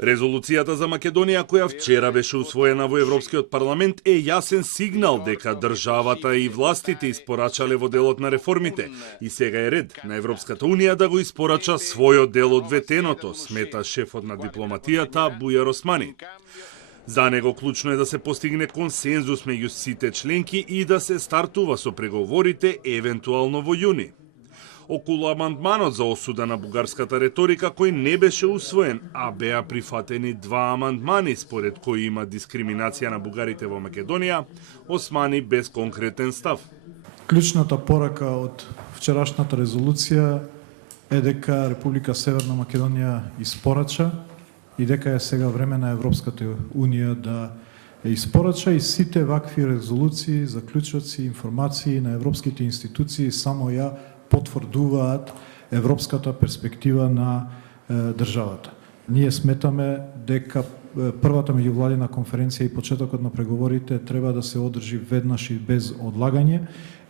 Резолуцијата за Македонија, која вчера беше усвоена во Европскиот парламент, е јасен сигнал дека државата и властите испорачале во делот на реформите и сега е ред на Европската унија да го испорача својот дел од ветеното, смета шефот на дипломатијата Бујар Османи. За него клучно е да се постигне консензус меѓу сите членки и да се стартува со преговорите евентуално во јуни. Околу амандманот за осуда на бугарската реторика кој не беше усвоен, а беа прифатени два амандмани според кои има дискриминација на бугарите во Македонија, Османи без конкретен став. Клучната порака од вчерашната резолуција е дека Република Северна Македонија испорача и дека е сега време на Европската унија да ја испорача и сите вакви резолуции, заклучоци, информации на европските институции само ја потврдуваат европската перспектива на државата. Ние сметаме дека првата меѓувладина конференција и почетокот на преговорите треба да се одржи веднаш и без одлагање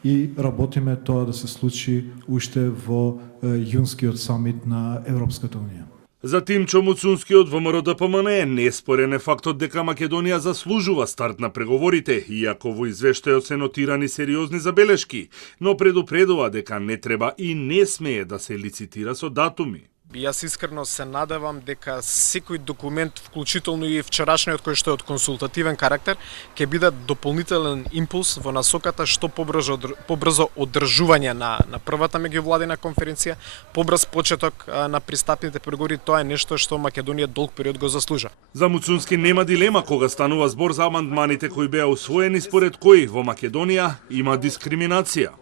и работиме тоа да се случи уште во јунскиот самит на Европската унија. За Тимчо Муцунски од ВМРО-ДПМН е неспорен е фактот дека Македонија заслужува старт на преговорите, иако во извештајот се нотирани сериозни забелешки, но предупредува дека не треба и не смее да се лицитира со датуми. Јас искрено се надевам дека секој документ, вклучително и вчерашниот кој што е од консултативен карактер, ќе биде дополнителен импулс во насоката што побрзо одржување на првата меѓувладина конференција, побрз почеток на пристапните преговори, тоа е нешто што Македонија долг период го заслужа. За Муцунски нема дилема кога станува збор за амандманите кои беа усвоени според кои во Македонија има дискриминација.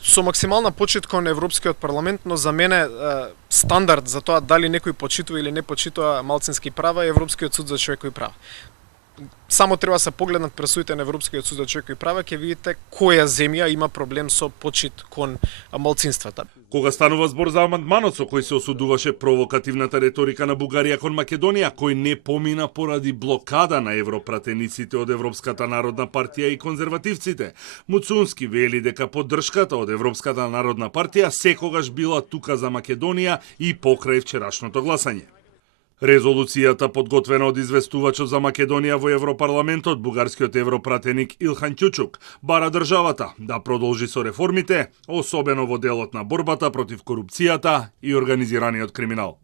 Со максимална почит кон Европскиот парламент, но за мене стандард за тоа дали некој почитува или не почитува малцински права е Европскиот суд за човекови права. Само треба да се погледнат пресудите на Европскиот суд за човекови права, ќе видите која земја има проблем со почит кон малцинствата. Кога станува збор за амандманот со кој се осудуваше провокативната реторика на Бугарија кон Македонија, кој не помина поради блокада на европратениците од Европската народна партија и конзервативците, Муцунски вели дека поддршката од Европската народна партија секогаш била тука за Македонија и покрај вчерашното гласање. Резолуцијата, подготвена од известувачот за Македонија во Европарламентот, бугарскиот европратеник Илхан Ќучук, бара државата да продолжи со реформите, особено во делот на борбата против корупцијата и организираниот криминал.